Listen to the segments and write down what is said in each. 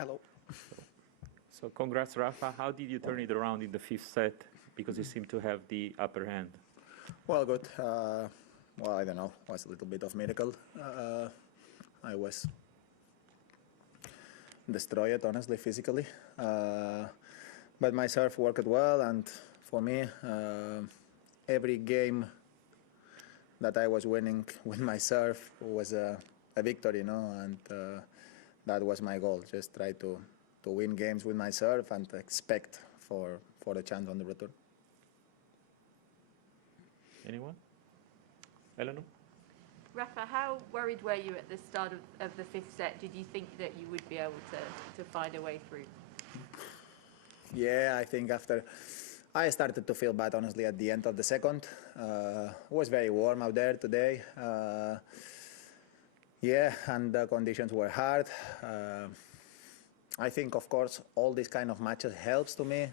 Hello. So congrats, Rafa. How did you turn it around in the fifth set? Because you seem to have the upper hand. Well, good. Well, I don't know. It was a little bit of miracle. I was destroyed, honestly, physically. But my serve worked well, and for me, every game that I was winning with my serve was a victory, you know, and that was my goal. Just try to win games with my serve and expect for a chance on the return. Anyone? Eleanor? Rafa, how worried were you at the start of the fifth set? Did you think that you would be able to find a way through? Yeah, I think after I started to feel bad, honestly, at the end of the second. It was very warm out there today. Yeah, and the conditions were hard. I think, of course, all these kind of matches helps to me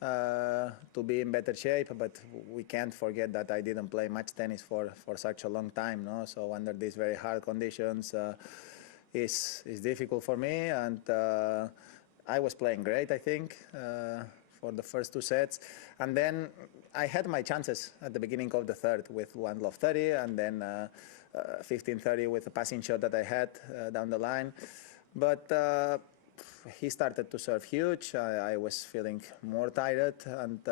to be in better shape, but we can't forget that I didn't play much tennis for such a long time, no? So under these very hard conditions, is difficult for me, and I was playing great, I think, for the first two sets, and then I had my chances at the beginning of the third with 1-30, and then 15-30 with a passing shot that I had down the line, but he started to serve huge. I was feeling more tired, and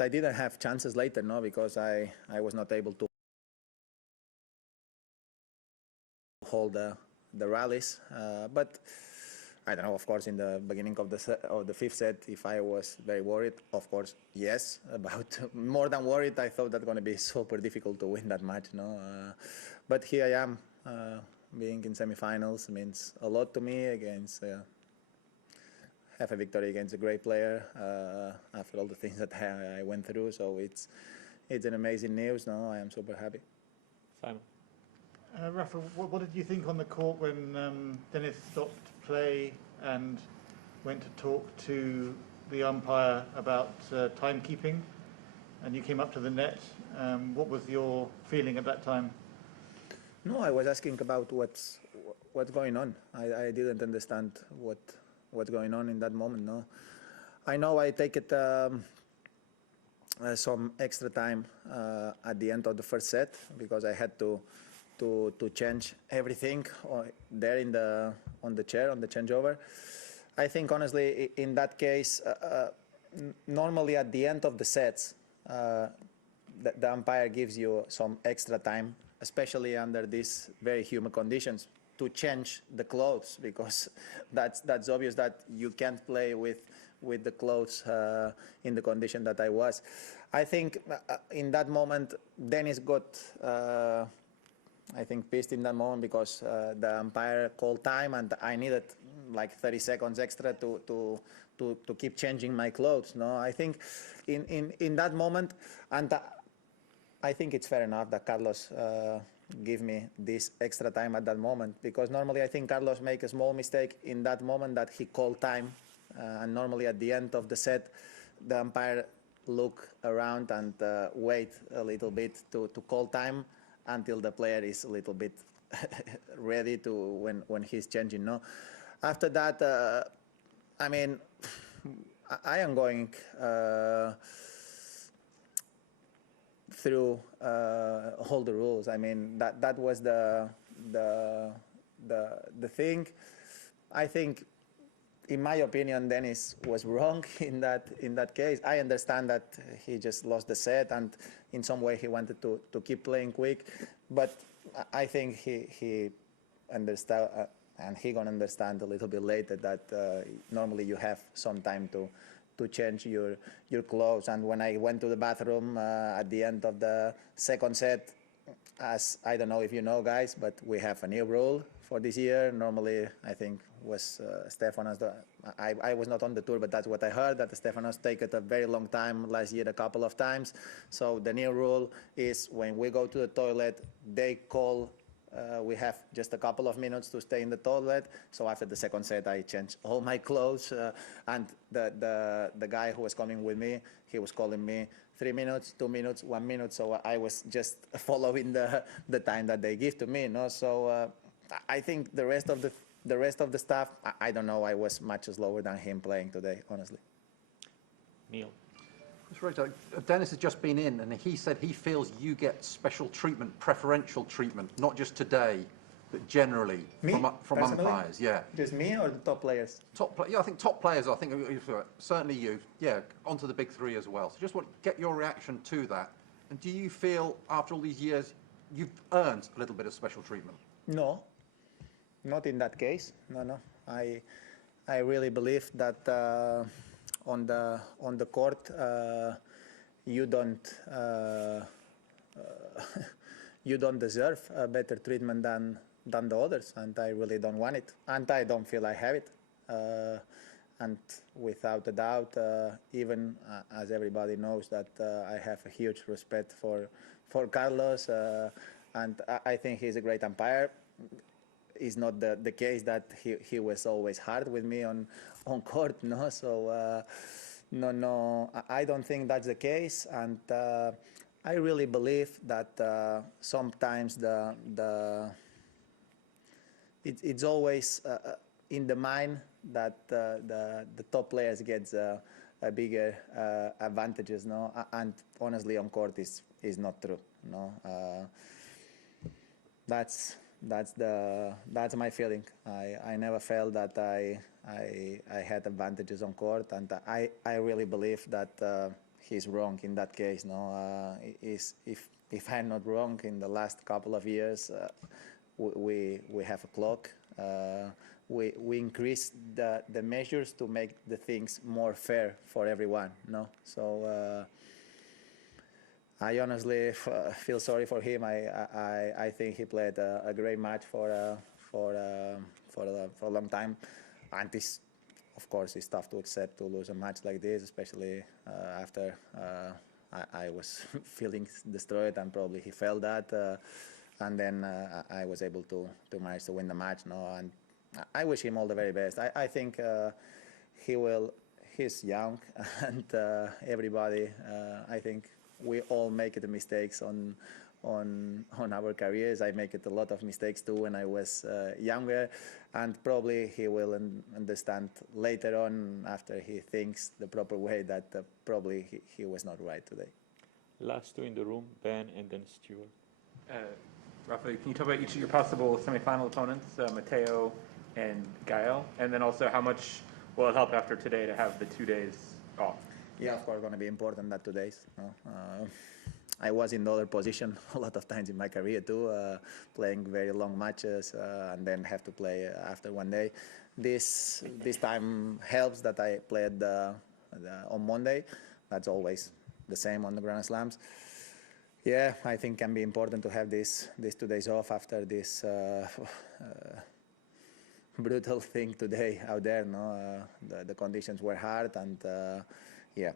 I didn't have chances later, no, because I was not able to hold the rallies. But I don't know, of course, in the beginning of the fifth set, if I was very worried, of course, yes. About more than worried, I thought that's going to be super difficult to win that match, no. But here I am. Being in semifinals means a lot to me. Against have a victory against a great player after all the things that I went through. So it's an amazing news. No, I am super happy. Simon. Rafa, what did you think on the court when Dennis stopped play and went to talk to the umpire about timekeeping, and you came up to the net? What was your feeling at that time? No, I was asking about what's going on. I didn't understand what's going on in that moment. No, I know I take it some extra time at the end of the first set because I had to change everything there on the chair on the changeover. I think honestly in that case, normally at the end of the sets, the umpire gives you some extra time, especially under these very humid conditions, to change the clothes, because that's obvious that you can't play with the clothes in the condition that I was. I think in that moment, Dennis got, I think, pissed in that moment because the umpire called time and I needed like 30 seconds extra to keep changing my clothes. No, I think in that moment, and I think it's fair enough that Carlos give me this extra time at that moment, because normally I think Carlos make a small mistake in that moment that he called time, and normally at the end of the set, the umpire look around and wait a little bit to call time until the player is a little bit ready to when he's changing. No, after that, I mean, I am going through all the rules. I mean, that was the thing. I think, in my opinion, Dennis was wrong in that case. I understand that he just lost the set, and in some way he wanted to keep playing quick, but I think he understand, and he gonna understand a little bit later that normally you have some time to change your clothes. And when I went to the bathroom at the end of the second set, as I don't know if you know, guys, but we have a new rule for this year. Normally, I think was Stefanos. I was not on the tour, but that's what I heard, that Stefanos take it a very long time last year, a couple of times. So the new rule is when we go to the toilet, they call. We have just a couple of minutes to stay in the toilet. So after the second set, I changed all my clothes, and the guy who was coming with me, he was calling me 3 minutes, 2 minutes, 1 minute. So I was just following the time that they give to me. No, so I think the rest of the rest of the stuff, I don't know. I was much slower than him playing today, honestly. Neil. Dennis has just been in, and he said he feels you get special treatment, preferential treatment, not just today, but generally Me? from Personally? umpires. Yeah, Just me or the top players? yeah, I think top players. I think certainly you. Yeah, onto the big three as well. So just want to get your reaction to that. And do you feel after all these years you've earned a little bit of special treatment? No, not in that case. No. I really believe that on the court you don't you don't deserve a better treatment than the others, and I really don't want it, and I don't feel I have it. And without a doubt, even as everybody knows that I have a huge respect for Carlos, and I think he's a great umpire. It's not the case that he was always hard with me on court, no. So no, I don't think that's the case, and I really believe that sometimes it's always in the mind that the top players get a bigger advantages, no. And honestly, on court is not true, no. That's my feeling. I never felt that I had advantages on court, and I really believe that he's wrong in that case. No, if I'm not wrong, in the last couple of years, we have a clock. We increase the measures to make the things more fair for everyone. No, so. I honestly feel sorry for him. I think he played a great match for a long time, and this, of course, it's tough to accept to lose a match like this, especially after I was feeling destroyed, and probably he felt that, and then I was able to manage to win the match. No, and I wish him all the very best. I think he will. He's young, and everybody. I think. We all make the mistakes on our careers. I make it a lot of mistakes too when I was younger, and probably he will understand later on after he thinks the proper way that probably he was not right today. Last two in the room, Ben and then Stuart. Rafael, can you talk about each of your possible semifinal opponents, Matteo and Gael, and then also how much will it help after today to have the 2 days off? Yeah, of course, going to be important that 2 days. No? I was in the other position a lot of times in my career too, playing very long matches and then have to play after 1 day. This time helps that I played on Monday. That's always the same on the Grand Slams. Yeah, I think can be important to have these 2 days off after this brutal thing today out there. No, the conditions were hard, and yeah,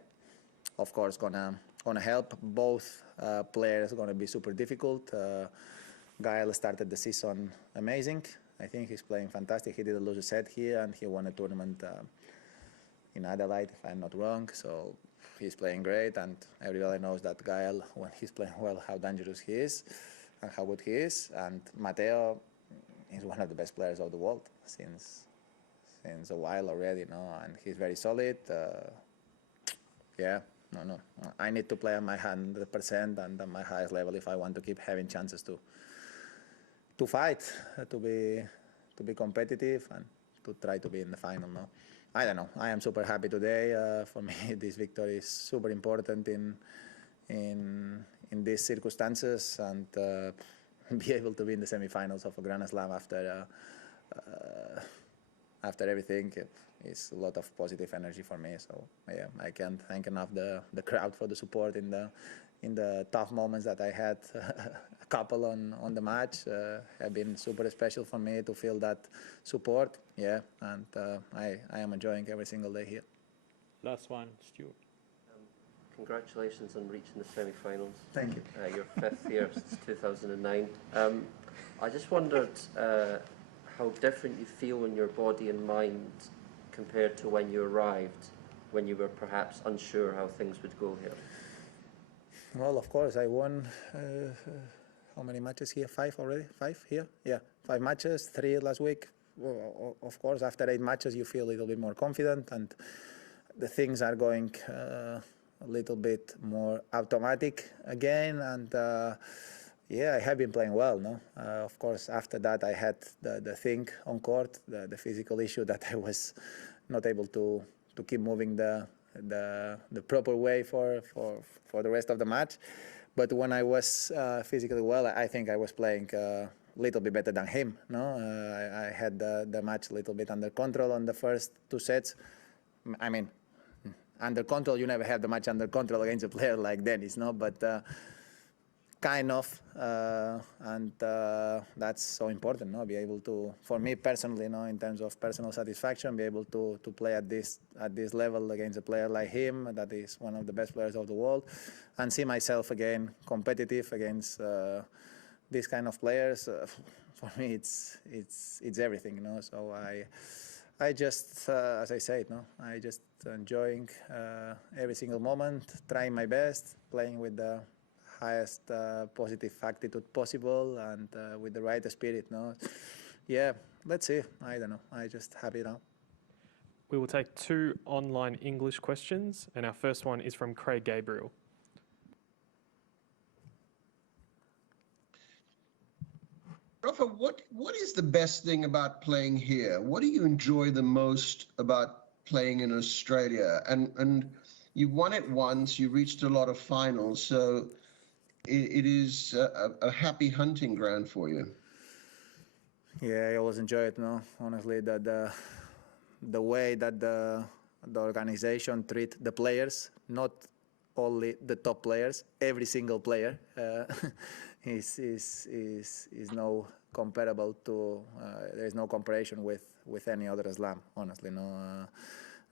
of course, gonna help. Both players gonna be super difficult. Gael started the season amazing. I think he's playing fantastic. He didn't lose a set here, and he won a tournament in Adelaide, if I'm not wrong. So he's playing great, and everybody knows that Gael, when he's playing well, how dangerous he is and how good he is. And Matteo is one of the best players of the world since a while already, no? And he's very solid. Yeah, no. I need to play at my 100% and at my highest level if I want to keep having chances to fight, to be competitive, and to try to be in the final. No, I don't know. I am super happy today. For me, this victory is super important in these circumstances, and be able to be in the semifinals of a Grand Slam after everything is a lot of positive energy for me. So yeah, I can't thank enough the crowd for the support in the tough moments that I had. A couple on the match have been super special for me to feel that support. Yeah, and I am enjoying every single day here. Last one, Stuart. Congratulations on reaching the semi-finals. Thank you. Your 5th year since 2009. I just wondered how different you feel in your body and mind compared to when you arrived, when you were perhaps unsure how things would go here. Well, of course, I won, how many matches here? 5 already? 5 here? Yeah, 5 matches, 3 last week. of course, after 8 matches, you feel a little bit more confident, and the things are going a little bit more automatic again. And yeah, I have been playing well. No, of course, after that, I had the thing on court, the physical issue that I was not able to keep moving the proper way for the rest of the match. But when I was physically well, I think I was playing a little bit better than him. No, I had the match a little bit under control on the first 2 sets. I mean, under control, you never have the match under control against a player like Dennis, no? But kind of, and that's so important, no? Be able to, for me personally, no, in terms of personal satisfaction, be able to play at this level against a player like him, that is one of the best players of the world, and see myself again competitive against these kind of players. For me, it's everything, you know. So I just, as I said, no, I just enjoying every single moment, trying my best, playing with the highest positive attitude possible, and with the right spirit. No, yeah, let's see. I don't know. I just happy now. We will take 2 online English questions, and our first one is from Craig Gabriel. Rafa, what is the best thing about playing here? What do you enjoy the most about playing in Australia? And you won it once, you reached a lot of finals, so it is a happy hunting ground for you. Yeah, I always enjoy it. No, honestly, the way that the organization treat the players, not only the top players, every single player is no comparable to. There is no comparison with any other slam. Honestly, no.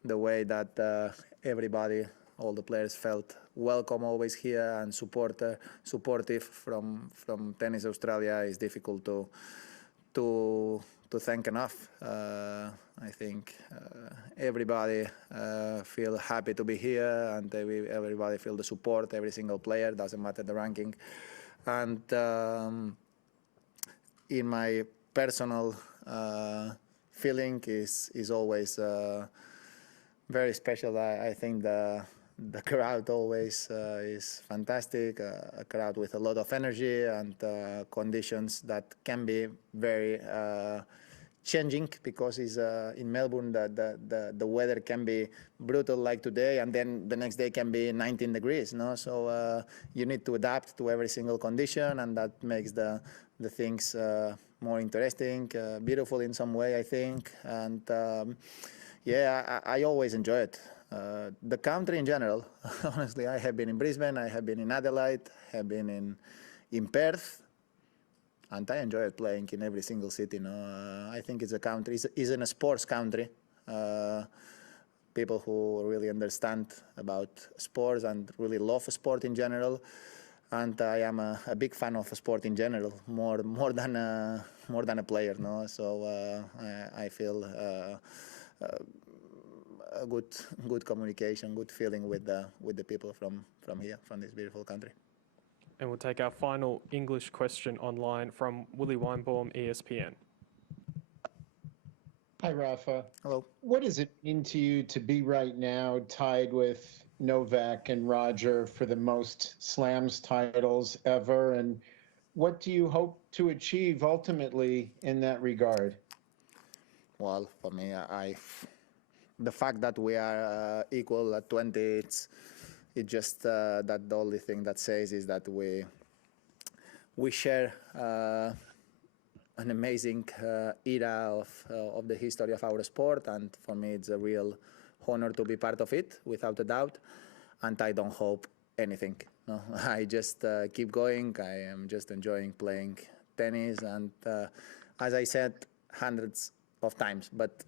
The way that everybody, all the players felt welcome always here and supportive from Tennis Australia is difficult to thank enough. I think everybody feel happy to be here, and everybody feel the support. Every single player, doesn't matter the ranking. And in my personal feeling is always very special. I think the crowd always is fantastic, a crowd with a lot of energy and conditions that can be very changing, because it's in Melbourne the weather can be brutal like today, and then the next day can be 19 degrees. No, so you need to adapt to every single condition, and that makes the things more interesting, beautiful in some way, I think. And yeah, I always enjoy it. The country in general, honestly, I have been in Brisbane, I have been in Adelaide, have been in Perth, and I enjoy playing in every single city. No, I think it's a country, it's a sports country. People who really understand about sports and really love sport in general. And I am a big fan of sport in general, more than a player. No, so I feel a good communication, good feeling with the people from here, from this beautiful country. And we'll take our final English question online from Willie Weinbaum, ESPN. Hi, Rafa. Hello. What does it mean to you to be right now tied with Novak and Roger for the most slams titles ever? And what do you hope to achieve ultimately in that regard? Well, for me, the fact that we are equal at 20, it's just that the only thing that says is that we share an amazing era of the history of our sport, and for me it's a real honor to be part of it, without a doubt. And I don't hope anything. No, I just keep going. I am just enjoying playing tennis, and as I said hundreds of times, but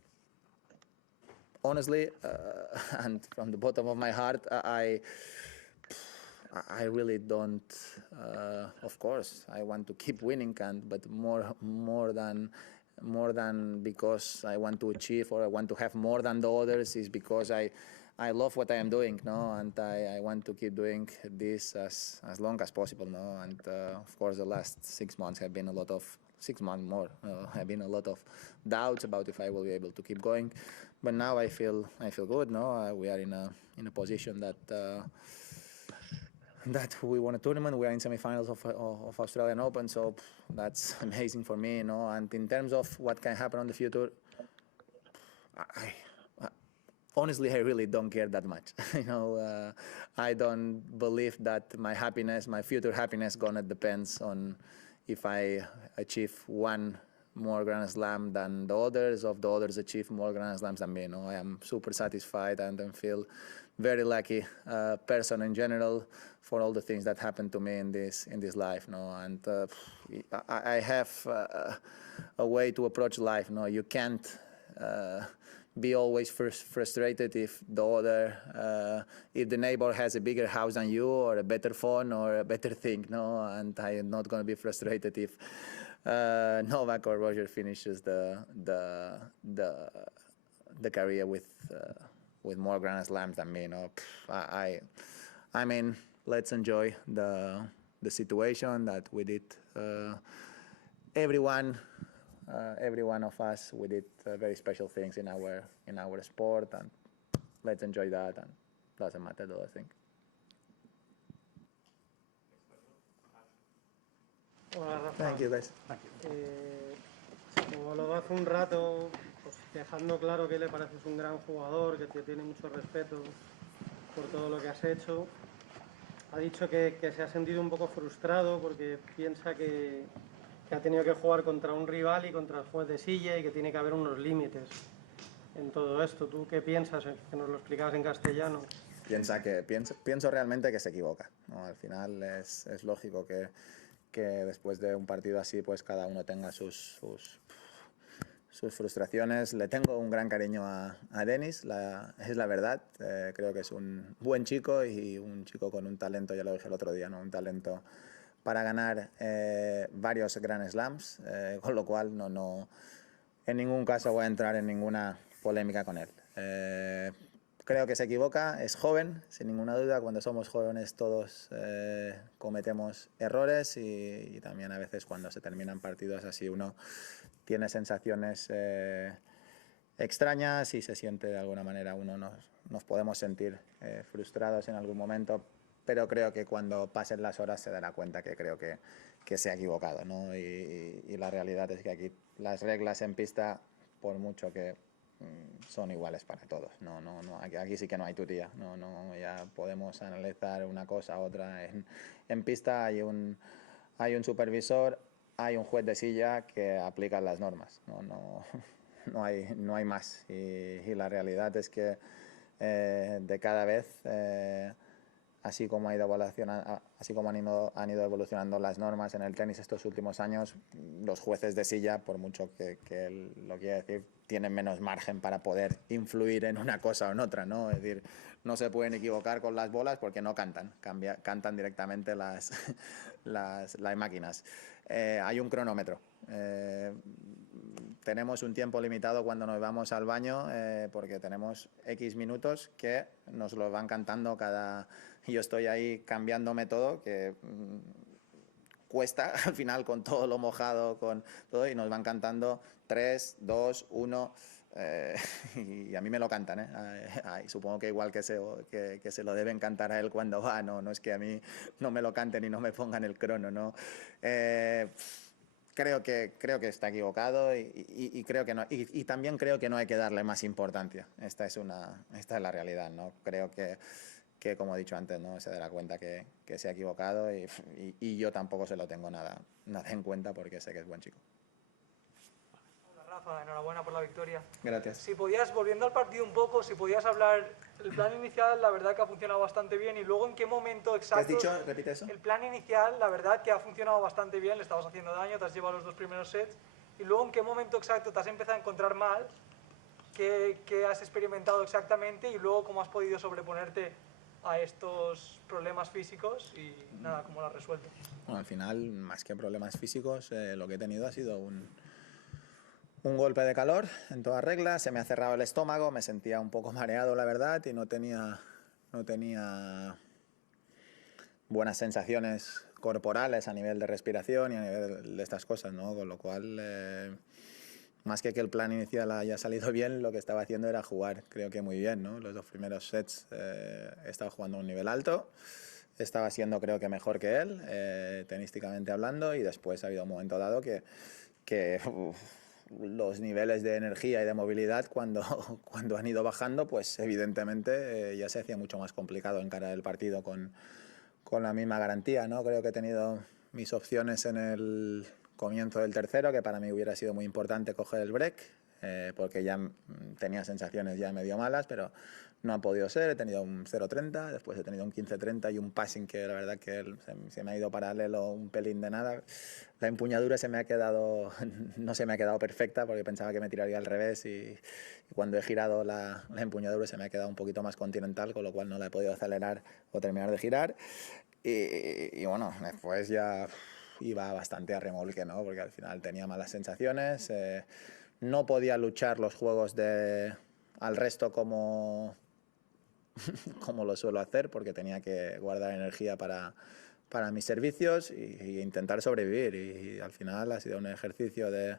honestly, and from the bottom of my heart, I really don't. Of course, I want to keep winning, but more than because I want to achieve or I want to have more than the others, is because I love what I am doing, no, and I want to keep doing this as long as possible, no. And of course, the last 6 months have been a lot of 6 months more. Have been a lot of doubts about if I will be able to keep going, but now I feel good. No, we are in a position that we won a tournament. We are in semifinals of Australian Open, so that's amazing for me. No, and in terms of what can happen on the future, honestly, I really don't care that much. I don't believe that my happiness, my future happiness, gonna depends on if I achieve one more Grand Slam than the others, or the others achieve more Grand Slams than me. I am super satisfied and I feel very lucky person in general for all the things that happened to me in this life. And I have a way to approach life. You can't be always frustrated if if the neighbor has a bigger house than you, or a better phone, or a better thing. And I am not going to be frustrated if Novak or Roger finishes the career with more Grand Slams than me. I mean, let's enjoy the situation that we did. Every one of us, we did very special things in our sport, and let's enjoy that, and doesn't matter the other thing. Hola, Rafa. Thank you, guys. Como lo hace un rato, pues dejando claro que le pareces un gran jugador, que te tiene mucho respeto por todo lo que has hecho, ha dicho que se ha sentido un poco frustrado porque piensa que ha tenido que jugar contra un rival y contra el juez de silla, y que tiene que haber unos límites en todo esto. ¿Tú qué piensas? Que nos lo explicabas en castellano. Pienso realmente que se equivoca, ¿no? Al final es lógico que después de un partido así, pues cada uno tenga sus frustraciones. Le tengo un gran cariño a Denis, es la verdad. Creo que es un buen chico, y un chico con un talento, ya lo dije el otro día, ¿no? Un talento para ganar varios Grand Slams, con lo cual no en ningún caso voy a entrar en ninguna polémica con él. Creo que se equivoca, es joven, sin ninguna duda. Cuando somos jóvenes todos cometemos errores, y también a veces cuando se terminan partidos así uno tiene sensaciones extrañas y se siente de alguna manera, nos podemos sentir frustrados en algún momento, pero creo que cuando pasen las horas se dará cuenta que creo que se ha equivocado, ¿no? Y la realidad es que aquí las reglas en pista, por mucho que son iguales para todos. Aquí sí que no hay tutía. Ya podemos analizar una cosa, otra. En pista hay un supervisor, hay un juez de silla que aplica las normas. No hay más. Y la realidad es que de cada vez, así como han ido evolucionando las normas en el tenis estos últimos años, los jueces de silla, por mucho que él lo quiera decir, tienen menos margen para poder influir en una cosa o en otra, ¿no? Es decir, no se pueden equivocar con las bolas porque no cantan, cantan directamente las máquinas. Hay un cronómetro. Tenemos un tiempo limitado cuando nos vamos al baño, porque tenemos X minutos que nos lo van cantando yo estoy ahí cambiándome todo, que cuesta al final con todo lo mojado, con todo, y nos van cantando 3, 2, 1, y a mí me lo cantan, y supongo que igual que se lo deben cantar a él cuando va, no es que a mí no me lo canten y no me pongan el crono, ¿no? Creo que está equivocado, y creo que no, y también creo que no hay que darle más importancia. Esta es la realidad, ¿no? Creo que como he dicho antes, no se dará cuenta que se ha equivocado, y yo tampoco se lo tengo nada en cuenta, porque sé que es buen chico. Hola Rafa, enhorabuena por la victoria. Gracias. Si podías, volviendo al partido un poco, si podías hablar, el plan inicial la verdad que ha funcionado bastante bien, y luego en qué momento exacto... ¿Qué has dicho? Repite eso. El plan inicial la verdad que ha funcionado bastante bien, le estabas haciendo daño, te has llevado los 2 primeros sets, y luego en qué momento exacto te has empezado a encontrar mal, qué has experimentado exactamente, y luego cómo has podido sobreponerte a estos problemas físicos, y nada, cómo lo has resuelto. Bueno, al final, más que problemas físicos, lo que he tenido ha sido un golpe de calor en toda regla. Se me ha cerrado el estómago, me sentía un poco mareado, la verdad, y no tenía buenas sensaciones corporales a nivel de respiración y a nivel de estas cosas, ¿no? Con lo cual, más que el plan inicial haya salido bien, lo que estaba haciendo era jugar, creo que muy bien, ¿no? Los 2 primeros sets he estado jugando a un nivel alto, estaba siendo creo que mejor que él, tenísticamente hablando, y después ha habido un momento dado que los niveles de energía y de movilidad cuando han ido bajando, pues evidentemente ya se hacía mucho más complicado encarar el partido con la misma garantía, ¿no? Creo que he tenido mis opciones en el comienzo del tercero, que para mí hubiera sido muy importante coger el break, porque ya tenía sensaciones ya medio malas, pero no ha podido ser. He tenido un 0.30, después he tenido un 15.30 y un passing que la verdad que se me ha ido paralelo un pelín de nada. La empuñadura no se me ha quedado perfecta porque pensaba que me tiraría al revés y cuando he girado la empuñadura se me ha quedado un poquito más continental, con lo cual no la he podido acelerar o terminar de girar. Y bueno, después ya iba bastante a remolque, ¿no? Porque al final tenía malas sensaciones, no podía luchar los juegos al resto como lo suelo hacer, porque tenía que guardar energía para mis servicios y intentar sobrevivir. Y al final ha sido un ejercicio de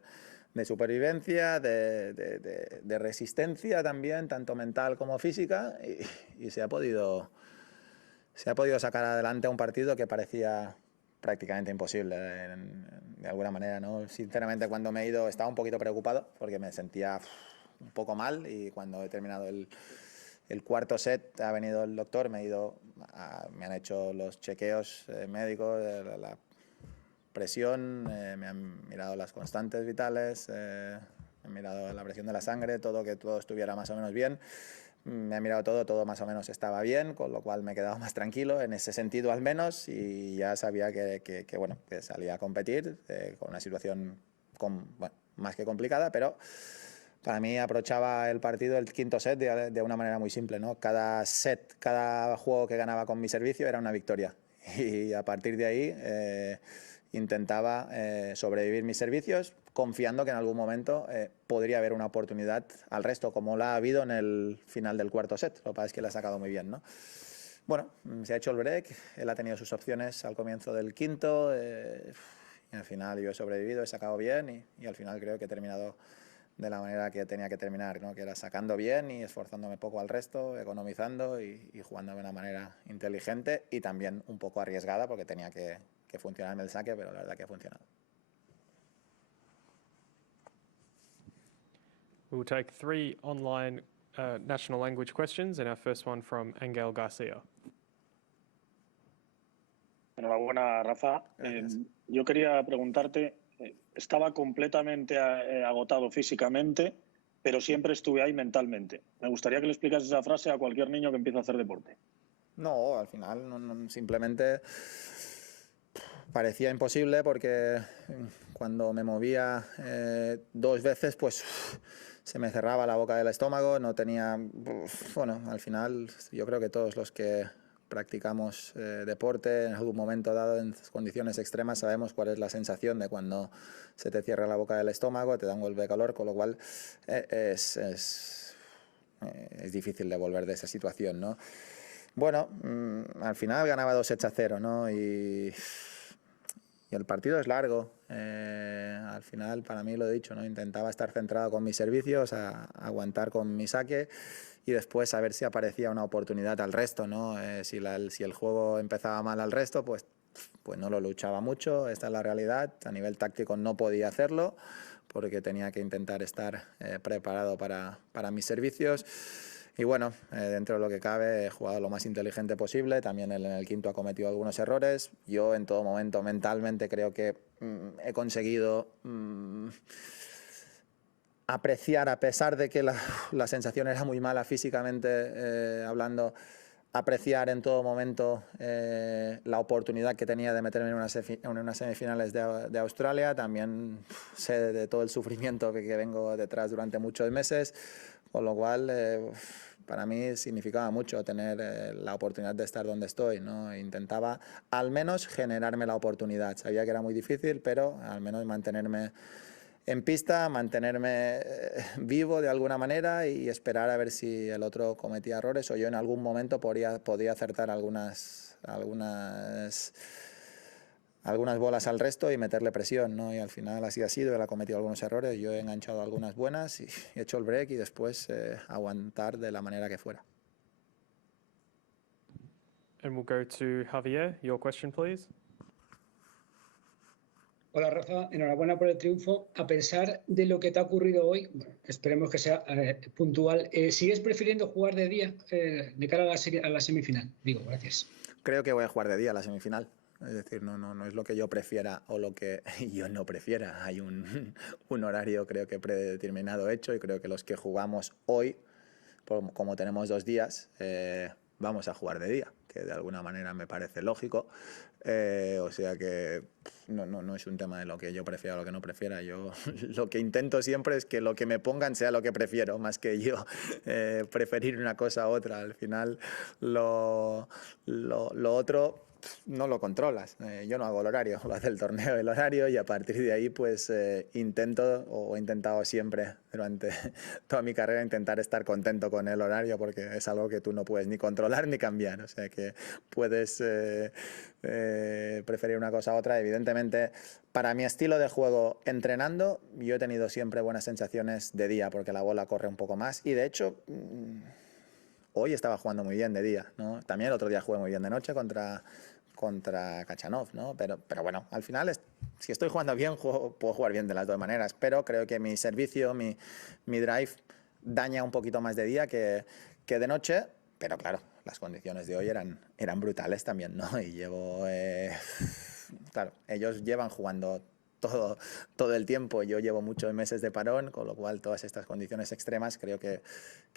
supervivencia, de resistencia también, tanto mental como física, y se ha podido sacar adelante un partido que parecía prácticamente imposible de alguna manera, ¿no? Sinceramente, cuando me he ido estaba un poquito preocupado porque me sentía un poco mal, y cuando he terminado el cuarto set ha venido el doctor, me han hecho los chequeos médicos, la presión, me han mirado las constantes vitales, me han mirado la presión de la sangre, que todo estuviera más o menos bien. Me ha mirado todo más o menos estaba bien, con lo cual me he quedado más tranquilo en ese sentido al menos, y ya sabía que salía a competir con una situación más que complicada, pero para mí aprovechaba el partido, el quinto set, de una manera muy simple, ¿no? Cada juego que ganaba con mi servicio era una victoria, y a partir de ahí intentaba sobrevivir mis servicios, confiando que en algún momento podría haber una oportunidad al resto, como la ha habido en el final del cuarto set. Lo que pasa es que la ha sacado muy bien, ¿no? Bueno, se ha hecho el break, él ha tenido sus opciones al comienzo del quinto, y al final yo he sobrevivido, he sacado bien, y al final creo que he terminado de la manera que tenía que terminar, ¿no? Que era sacando bien y esforzándome poco al resto, economizando y jugando de una manera inteligente y también un poco arriesgada, porque tenía que funcionarme el saque, pero la verdad que ha funcionado. We will take 3 online national language questions, and our first one from Angel Garcia. Enhorabuena, Rafa. Yo quería preguntarte, estaba completamente agotado físicamente, pero siempre estuve ahí mentalmente. Me gustaría que le explicas esa frase a cualquier niño que empiece a hacer deporte. No, al final simplemente parecía imposible, porque cuando me movía 2 veces, pues se me cerraba la boca del estómago, no tenía... Bueno, al final yo creo que todos los que practicamos deporte en algún momento dado en condiciones extremas sabemos cuál es la sensación de cuando se te cierra la boca del estómago, te da un golpe de calor, con lo cual es difícil de volver de esa situación, ¿no? Bueno, al final ganaba 2-0, ¿no? Y el partido es largo. Al final, para mí, lo he dicho, ¿no? Intentaba estar centrado con mis servicios, aguantar con mi saque, y después a ver si aparecía una oportunidad al resto, ¿no? Si el juego empezaba mal al resto, pues no lo luchaba mucho. Esta es la realidad. A nivel táctico no podía hacerlo, porque tenía que intentar estar preparado para mis servicios. Y bueno, dentro de lo que cabe he jugado lo más inteligente posible. También en el quinto ha cometido algunos errores. Yo en todo momento mentalmente creo que he conseguido apreciar, a pesar de que la sensación era muy mala físicamente hablando, apreciar en todo momento la oportunidad que tenía de meterme en unas semifinales de Australia. También sé de todo el sufrimiento que vengo detrás durante muchos meses, con lo cual para mí significaba mucho tener la oportunidad de estar donde estoy, ¿no? Intentaba al menos generarme la oportunidad. Sabía que era muy difícil, pero al menos mantenerme en pista, mantenerme vivo de alguna manera y esperar a ver si el otro cometía errores o yo en algún momento podía acertar algunas algunas bolas al resto y meterle presión, ¿no? Y al final así ha sido, él ha cometido algunos errores, yo he enganchado algunas buenas y he hecho el break y después aguantar de la manera que fuera. And we'll go to Javier. Your question, please. Hola Rafa, enhorabuena por el triunfo. A pesar de lo que te ha ocurrido hoy, bueno, esperemos que sea puntual, ¿sigues prefiriendo jugar de día de cara a la semifinal? Digo, gracias. Creo que voy a jugar de día a la semifinal. Es decir, no es lo que yo prefiera o lo que yo no prefiera. Hay un horario creo que predeterminado hecho y creo que los que jugamos hoy, como tenemos 2 días, vamos a jugar de día, que de alguna manera me parece lógico. O sea que no es un tema de lo que yo prefiera o lo que no prefiera. Yo lo que intento siempre es que lo que me pongan sea lo que prefiero, más que yo preferir una cosa a otra. Al final lo otro no lo controlas. Yo no hago el horario, lo hace el torneo el horario y a partir de ahí pues intento o he intentado siempre durante toda mi carrera intentar estar contento con el horario porque es algo que tú no puedes ni controlar ni cambiar. O sea que puedes preferir una cosa a otra. Evidentemente, para mi estilo de juego entrenando, yo he tenido siempre buenas sensaciones de día porque la bola corre un poco más y de hecho hoy estaba jugando muy bien de día, ¿no? También el otro día jugué muy bien de noche contra Kachanov, ¿no? Pero bueno, al final, si estoy jugando bien, puedo jugar bien de las dos maneras, pero creo que mi servicio, mi drive daña un poquito más de día que de noche, pero claro, las condiciones de hoy eran brutales también, ¿no? Y claro, ellos llevan jugando todo el tiempo, yo llevo muchos meses de parón, con lo cual todas estas condiciones extremas creo que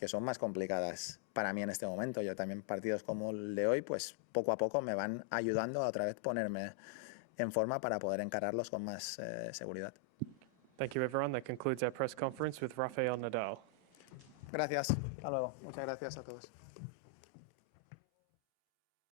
son más complicadas para mí en este momento. Yo también partidos como el de hoy, pues poco a poco me van ayudando a otra vez ponerme en forma para poder encararlos con más seguridad. Thank you, everyone. That concludes our press conference with Rafael Nadal. Gracias. Hasta luego. Muchas gracias a todos.